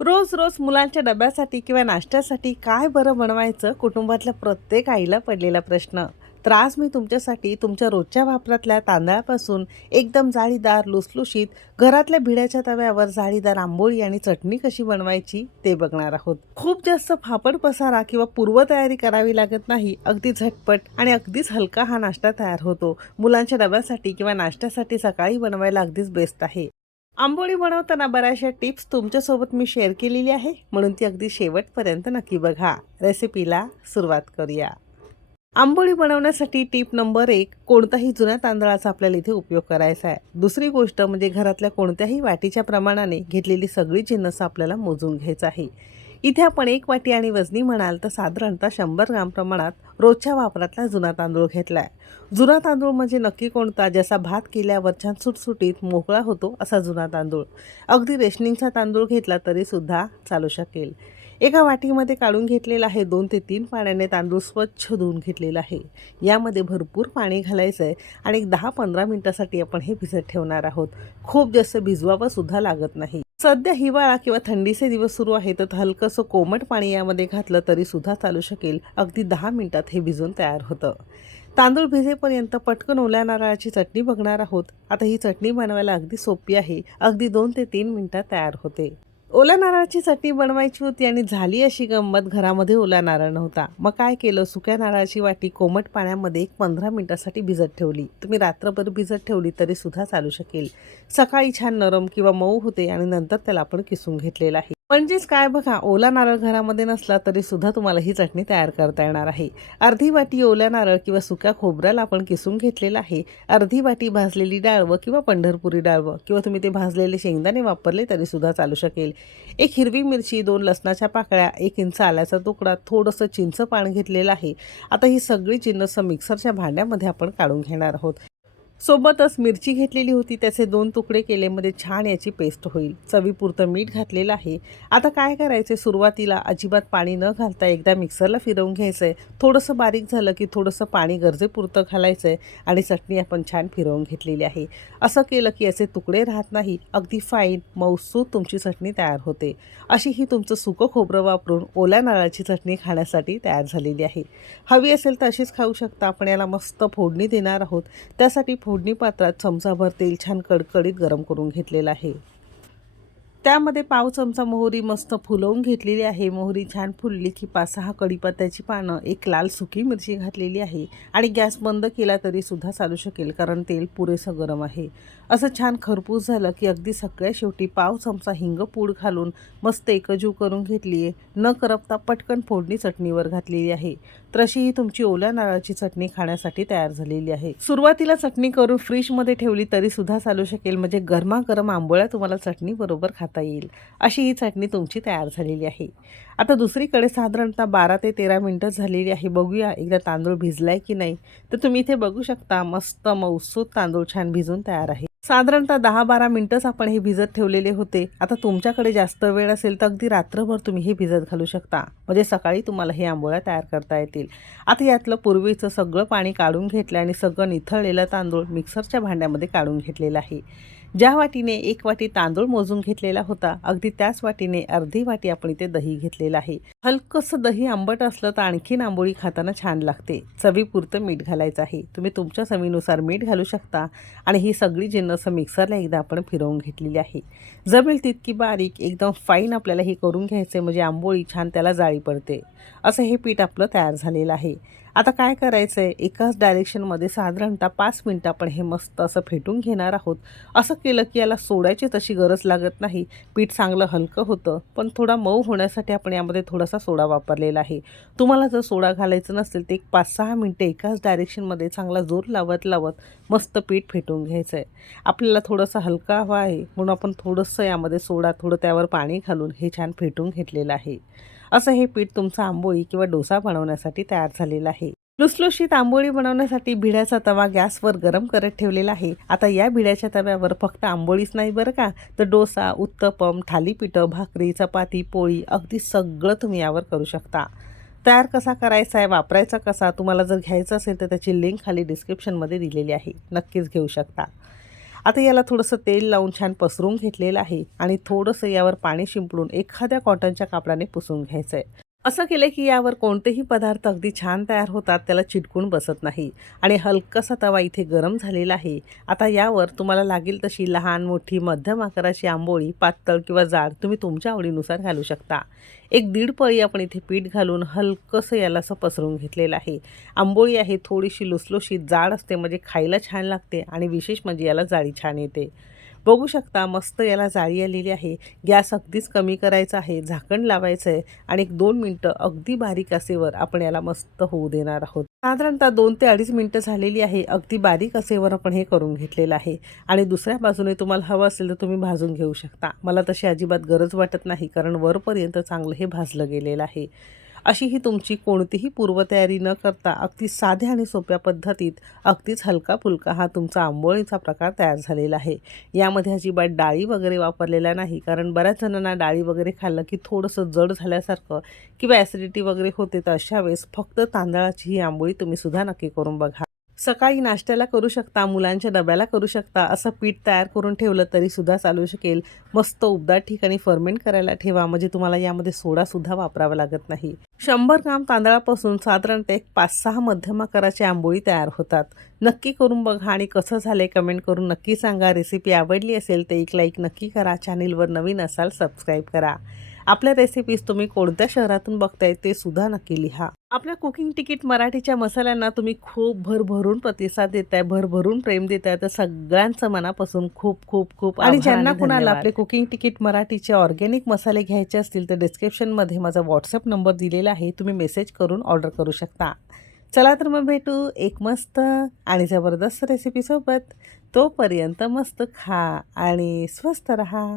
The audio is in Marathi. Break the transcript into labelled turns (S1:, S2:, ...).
S1: रोज रोज मुलांच्या डब्यासाठी किंवा नाश्त्यासाठी काय बरं बनवायचं कुटुंबातल्या प्रत्येक आईला पडलेला प्रश्न. तर आज मी तुमच्यासाठी तुमच्या रोजच्या वापरातल्या तांदळापासून एकदम जाळीदार लुसलुशीत घरातल्या भिड्याच्या तव्यावर जाळीदार आंबोळी आणि चटणी कशी बनवायची ते बघणार आहोत. खूप जास्त फापड पसारा किंवा पूर्वतयारी करावी लागत नाही अगदी झटपट आणि अगदीच हलका हा नाश्ता तयार होतो. मुलांच्या डब्यासाठी किंवा नाश्त्यासाठी सकाळी बनवायला अगदीच बेस्ट आहे. आंबोळी बनवताना बऱ्याचशा टिप्स तुमच्यासोबत मी शेअर केलेली आहे. म्हणून ती अगदी शेवटपर्यंत नक्की बघा. रेसिपीला सुरुवात करूया. आंबोळी बनवण्यासाठी टिप नंबर एक कोणताही जुन्या तांदळाचा आपल्याला इथे उपयोग करायचा आहे. दुसरी गोष्ट म्हणजे घरातल्या कोणत्याही वाटीच्या प्रमाणाने घेतलेली सगळी जिन्नस आपल्याला मोजून घ्यायचं आहे. इथे आपण एक वाटी आणि वजनी म्हणाल तर साधारणतः शंभर ग्राम प्रमाणात रोजच्या वापरातला जुना तांदूळ घेतला आहे जुना तांदूळ म्हणजे नक्की कोणता? ज्याचा भात केल्यावर छान सुटसुटीत मोकळा होतो असा जुना तांदूळ. अगदी रेशनिंगचा तांदूळ घेतला तरीसुद्धा चालू शकेल. एका वाटीमध्ये काढून घेतलेला आहे दोन ते तीन पाण्याने तांदूळ स्वच्छ धुवून घेतलेला आहे. यामध्ये भरपूर पाणी घालायचं आहे आणि एक दहा पंधरा मिनटासाठी आपण हे भिजत ठेवणार आहोत. खूप जास्त भिजवावंसुद्धा लागत नाही. सध्या हिवाळा किंवा थंडीचे दिवस सुरू आहे तर हलकंसं कोमट पाणी यामध्ये घातलं तरी सुद्धा चालू शकेल. अगदी दहा मिनिटात हे भिजून तयार होतं. तांदूळ भिजेपर्यंत पटकन ओल्या नारळाची चटणी बघणार आहोत. आता ही चटणी बनवायला अगदी सोपी आहे. अगदी दोन ते तीन मिनिटात तयार होते. ओल्या नारळाची चटणी बनवायची होती आणि झाली अशी गंमत घरामध्ये ओला नारळ नव्हता. मग काय केलं? सुक्या नारळाची वाटी कोमट पाण्यामध्ये एक पंधरा मिनिटासाठी भिजत ठेवली. तुम्ही रात्रभर भिजत ठेवली तरी सुद्धा चालू शकेल. सकाळी छान नरम किंवा मऊ होते आणि नंतर त्याला आपण किसून घेतलेलं आहे. म्हणजेच काय बघा ओला नारळ घरामध्ये नसला तरी सुद्धा तुम्हाला ही चटणी तयार करता येणार आहे. अर्धी वाटी ओल्या नारळ किंवा सुक्या खोबऱ्याला आपण किसून घेतलेलं आहे. अर्धी वाटी भाजलेली डाळवं किंवा पंढरपुरी डाळवं किंवा तुम्ही ते भाजलेले शेंगदाणे वापरले तरी सुद्धा चालू शकेल. एक हिरवी मिरची दोन लसणाच्या पाकळ्या एक इंच आल्याचा तुकडा थोडंसं चिंच पान घेतलेलं आहे. आता ही सगळी जिन्नस मिक्सरच्या भांड्यामध्ये आपण काढून घेणार आहोत. सोबतच मिरची घेतलेली होती. त्याचे दोन तुकडे केलेमध्ये छान याची पेस्ट होईल. चवीपुरतं मीठ घातलेलं आहे. आता काय करायचं सुरुवातीला अजिबात पाणी न घालता एकदा मिक्सरला फिरवून घ्यायचं आहे थोडंसं बारीक झालं की थोडंसं पाणी गरजेपुरतं घालायचं आहे आणि चटणी आपण छान फिरवून घेतलेली आहे. असं केलं की याचे तुकडे राहत नाही. अगदी फाईन मऊसूत तुमची चटणी तयार होते. अशी ही तुमचं सुकं खोबरं वापरून ओल्या नारळाची चटणी खाण्यासाठी तयार झालेली आहे. हवी असेल तर अशीच खाऊ शकता. आपण याला मस्त फोडणी देणार आहोत. त्यासाठी फोडणी पात्रात चमचाभर तेल छान कडकडीत गरम करून घेतलेलं आहे. त्यामध्ये पाव चमचा मोहरी मस्त फुलवून घेतलेली आहे. मोहरी छान फुलली की पाच सहा कढीपत्त्याची पानं एक लाल सुकी मिरची घातलेली आहे. आणि गॅस बंद केला तरी सुद्धा चालू शकेल कारण तेल पुरेसं गरम आहे. असं छान खरपूस झालं की अगदी सगळ्या शेवटी पाव चमचा हिंग पूड घालून मस्त एकजू करून घेतली आहे न करपता पटकन फोडणी चटणीवर घातलेली आहे. तर अशी ही तुमची ओल्या नारळाची चटणी खाण्यासाठी तयार झालेली आहे. सुरुवातीला चटणी करून फ्रीजमध्ये ठेवली तरी सुद्धा चालू शकेल. म्हणजे गरमागरम आंबोळ्या तुम्हाला चटणी बरोबर खाता येईल. अशी ही चटणी तुमची तयार झालेली आहे. आता दुसरीकडे साधारणतः बारा ते तेरा मिनटं झालेली आहे. बघूया एकदा तांदूळ भिजलाय की नाही. तर तुम्ही इथे बघू शकता मस्त मऊसूत तांदूळ छान भिजून तयार आहे. साधारणतः दहा बारा मिनटंच आपण हे भिजत ठेवलेले होते. आता तुमच्याकडे जास्त वेळ असेल तर अगदी रात्रभर तुम्ही हे भिजत घालू शकता. म्हणजे सकाळी तुम्हाला हे आंबोळ्या तयार करता येतील. आता यातलं पूर्वीचं सगळं पाणी काढून घेतलं आणि सगळं निथळलेलं तांदूळ मिक्सरच्या भांड्यामध्ये काढून घेतलेलं आहे. ज्या वाटीने एक वाटी तांदूळ मोजून घेतलेला होता अगदी त्याच वाटीने अर्धी वाटी आपण इथे दही घेतलेलं आहे. हलकंसं दही आंबट असलं तर आणखीन आंबोळी खाताना छान लागते. चवीपुरतं मीठ घालायचं आहे. तुम्ही तुमच्या चवीनुसार मीठ घालू शकता आणि ही सगळी जिन्नस मिक्सरला एकदा आपण फिरवून घेतलेली आहे. जमेल तितकी बारीक एकदम फाईन आपल्याला हे करून घ्यायचं म्हणजे आंबोळी छान त्याला जाळी पडते. असं हे पीठ आपलं तयार झालेलं आहे. आता काय करायचं आहे एकाच डायरेक्शनमध्ये साधारणतः पाच मिनटं आपण हे मस्त असं फेटून घेणार आहोत. असं केलं की याला सोडायची तशी गरज लागत नाही. पीठ चांगलं हलकं होतं पण थोडा मऊ होण्यासाठी आपण यामध्ये थोडासा सोडा वापरलेला आहे. तुम्हाला जर सोडा घालायचं नसेल तर एक पाच सहा मिनटं एकाच डायरेक्शनमध्ये चांगला जोर लावत लावत मस्त पीठ फेटून घ्यायचं आहे आपल्याला थोडंसं हलका हवा आहे म्हणून आपण थोडंसं यामध्ये सोडा थोडं त्यावर पाणी घालून हे छान फेटून घेतलेलं आहे. असं हे पीठ तुमचं आंबोळी किंवा डोसा बनवण्यासाठी तयार झालेलं आहे. लुसलुशीत आंबोळी बनवण्यासाठी भिड्याचा तवा गॅसवर गरम करत ठेवलेला आहे. आता या भिड्याच्या तव्यावर फक्त आंबोळीच नाही बरं का तर डोसा उत्तपम थालीपीठं भाकरी चपाती पोळी अगदी सगळं तुम्ही यावर करू शकता. तयार कसा करायचा आहे वापरायचा कसा तुम्हाला जर घ्यायचं असेल तर त्याची लिंक खाली डिस्क्रिप्शनमध्ये दिलेली आहे. नक्कीच घेऊ शकता. आता याला थोडंसं तेल लावून छान पसरून घेतलेलं आहे आणि थोडंसं यावर पाणी शिंपडून एखाद्या कॉटनच्या कापडाने पुसून घ्यायचं आहे असं केलं की यावर कोणतेही पदार्थ अगदी छान तयार होतात त्याला चिटकून बसत नाही. आणि हलकासा तवा इथे गरम झालेला आहे. आता यावर तुम्हाला लागेल तशी लहान मोठी मध्यम आकाराची आंबोळी पातळ किंवा जाड तुम्ही तुमच्या आवडीनुसार घालू शकता. एक दीड पळी आपण इथे पीठ घालून हलकंसं याला असं पसरून घेतलेलं आहे. आंबोळी आहे थोडीशी लुसलुशीत जाड असते म्हणजे खायला छान लागते आणि विशेष म्हणजे याला जाळी छान येते. बघू शकता मस्त याला जाळी आलेली आहे. गॅस अगदीच कमी करायचा आहे झाकण लावायचं आहे आणि एक दोन मिनटं अगदी बारीक असेवर आपण याला मस्त होऊ देणार आहोत. साधारणतः दोन ते अडीच मिनटं झालेली आहे अगदी बारीक असेवर आपण हे करून घेतलेलं आहे. आणि दुसऱ्या बाजूने तुम्हाला हवं असेल तर तुम्ही भाजून घेऊ शकता. मला तशी अजिबात गरज वाटत नाही कारण वरपर्यंत चांगलं हे भाजलं गेलेलं आहे. अशी ही तुमची कोणतीही पूर्वतयारी न करता अगदी साध्या आणि सोप्या पद्धतीत अगदीच हलका फुलका हा तुमचा आंबोळीचा प्रकार तयार झालेला आहे. यामध्ये अजिबात डाळी वगैरे वापरलेल्या नाही कारण बऱ्याच जणांना डाळी वगैरे खाल्लं की थोडंसं जड झाल्यासारखं किंवा ॲसिडिटी वगैरे होते तर अशा वेळेस फक्त तांदळाची ही आंबोळी तुम्ही सुद्धा नक्की करून बघा. सकाळी नाश्त्याला करू शकता मुलांच्या डब्याला करू शकता असं पीठ तयार करून ठेवलं तरी सुद्धा चालू शकेल. मस्त उबदार ठिकाणी फर्मेंट करायला ठेवा म्हणजे तुम्हाला यामध्ये सोडासुद्धा वापरावा लागत नाही. शंभर ग्राम तांदळापासून साधारणतः एक पाच सहा मध्यम आकाराची आंबोळी तयार होतात. नक्की करून बघा आणि कसं झाले कमेंट करून नक्की सांगा. रेसिपी आवडली असेल तर एक लाईक नक्की करा. चॅनेलवर नवीन असाल सबस्क्राईब करा. आपल्या रेसिपीज तुम्ही कोणत्या शहरातून बघताय ते सुद्धा नक्की लिहा. आपल्या कुकिंग तिकीट मराठीच्या मसाल्यांना तुम्ही खूप भरभरून प्रतिसाद देताय भरभरून प्रेम देताय. तर सगळ्यांचं मनापासून खूप खूप खूप आणि ज्यांना कुणाला. आपले कुकिंग तिकीट मराठीचे ऑर्गॅनिक मसाले घ्यायचे असतील तर डिस्क्रिप्शनमध्ये माझा व्हॉट्सअप नंबर दिलेला आहे. तुम्ही मेसेज करून ऑर्डर करू शकता. चला तर मग भेटू एक मस्त आणि जबरदस्त रेसिपीसोबत तोपर्यंत मस्त खा आणि स्वस्त रहा.